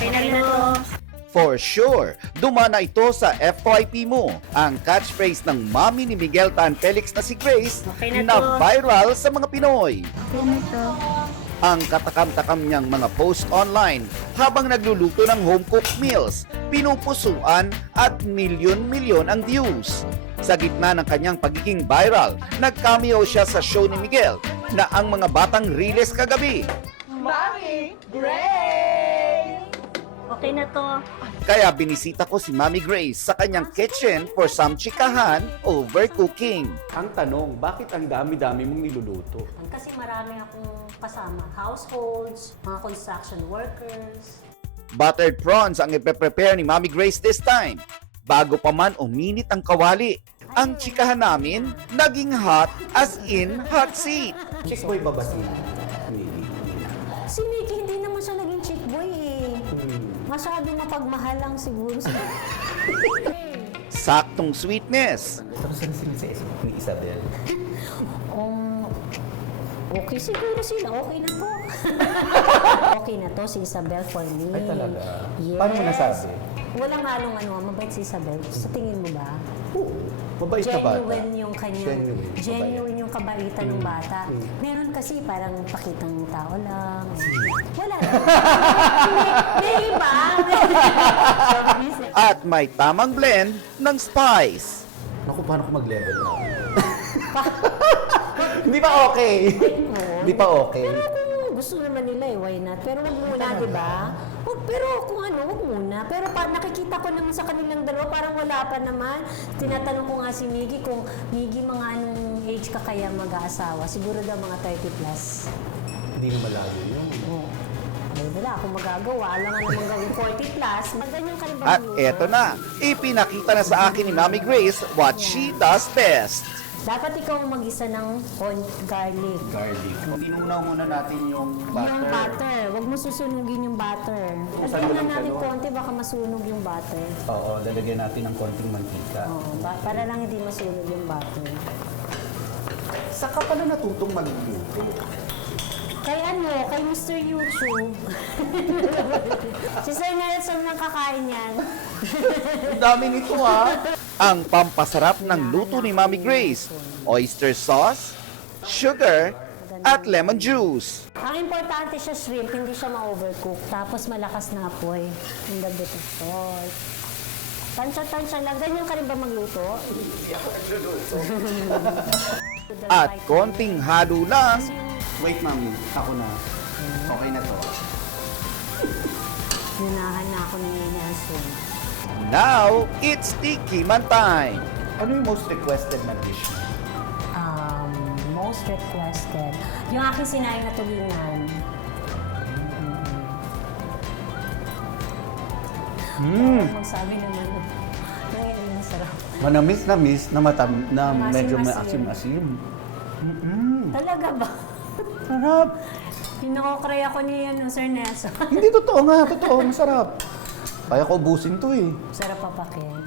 Okay na to. For sure, dumana ito sa FYP mo. Ang catchphrase ng mami ni Miguel Tan Felix na si Grace Okay na na to. viral sa mga Pinoy. Okay na to. Ang katakam-takam niyang mga post online habang nagluluto ng home-cooked meals, pinupusuan at milyon-milyon ang views. Sa gitna ng kanyang pagiging viral, nag-cameo siya sa show ni Miguel na Ang Mga Batang Riles Kagabi. Mami Grace! Okay na to. Kaya binisita ko si Mami Grace sa kanyang kitchen for some chikahan over cooking. Ang tanong, bakit ang dami-dami mong niluluto? Kasi marami akong kasama. Households, mga construction workers. Buttered prawns ang ipe-prepare ni Mami Grace this time. Bago pa man uminit ang kawali, ang chikahan namin naging hot as in hot seat. Chick boy ba ba si Mili? Si Mickey, hindi naman siya naging chick boy eh. Masyadong mapagmahal lang siguro siya. Saktong sweetness. Tapos saan sila sa ni Isabel? Okay siguro sila. Okay na to. Okay na to si Isabel for me. Ay talaga? Yes. Paano mo nasabi? Walang halong mabait si Isabel. Sa tingin mo ba? Oo. Mabait na bata. Genuine yung kanyang, Genuine. genuine yung kabaitan ng bata. Meron kasi parang pakitang tao lang. Wala lang. May iba. At may tamang blend ng spice. Naku, paano ko mag-level na? Hindi ba okay? Hindi pa okay? Pero kung gusto naman nila why not? Pero wag muna, di ba? Pero kung wag muna. Pero nakikita ko naman sa kanilang dalawa, parang wala pa naman. Tinatanong ko nga si Miggy kung, Miggy, mga anong age ka kaya mag-aasawa? Siguro daw mga 30 plus. Hindi na malayo yun. Oo. Ay, wala akong magagawa. Alam nga naman gawin 40 plus. Ganyan ka rin ba At magluto? eto na, ipinakita na sa akin ni Mami Grace what she does best. Dapat ikaw ang mag-isa ng garlic. Garlic. Tinunaw muna natin yung Yung butter. Huwag mo susunugin yung butter. Saan mo Lagyan lang na natin siya, no? konti, baka masunog yung butter. Oo, lalagyan natin ng konting mantika. Oo, para lang hindi masunog yung butter. Saka pala natutong magluluto. Kay Mr. YouTube. Si Sir Nelson nang kakain yan. Ang dami nito ha. Ang pampasarap ng luto ni Mami Grace, oyster sauce, sugar, at lemon juice. Ang importante siya shrimp, hindi siya ma-overcook. Tapos malakas na apoy. Yung the bit of salt. Tansya-tansya lang. Ganyan ka rin ba magluto? At konting halo lang, Wait, Mami. Ako na. Okay na to. Nunahan na ako ni Nelson. now it's tikiman time. Ano yung most requested na dish? Most requested. Yung aking sinayang na tulingan. Magsabi naman. Yung hindi masarap. Manamis na miss na na medyo may Maasim-asim. asim-asim. Talaga ba? Sarap. Pinakokray ako ni Sir Nelson. Hindi totoo nga, totoo. Masarap. Kaya ko ubusin to eh. Sarap papakin.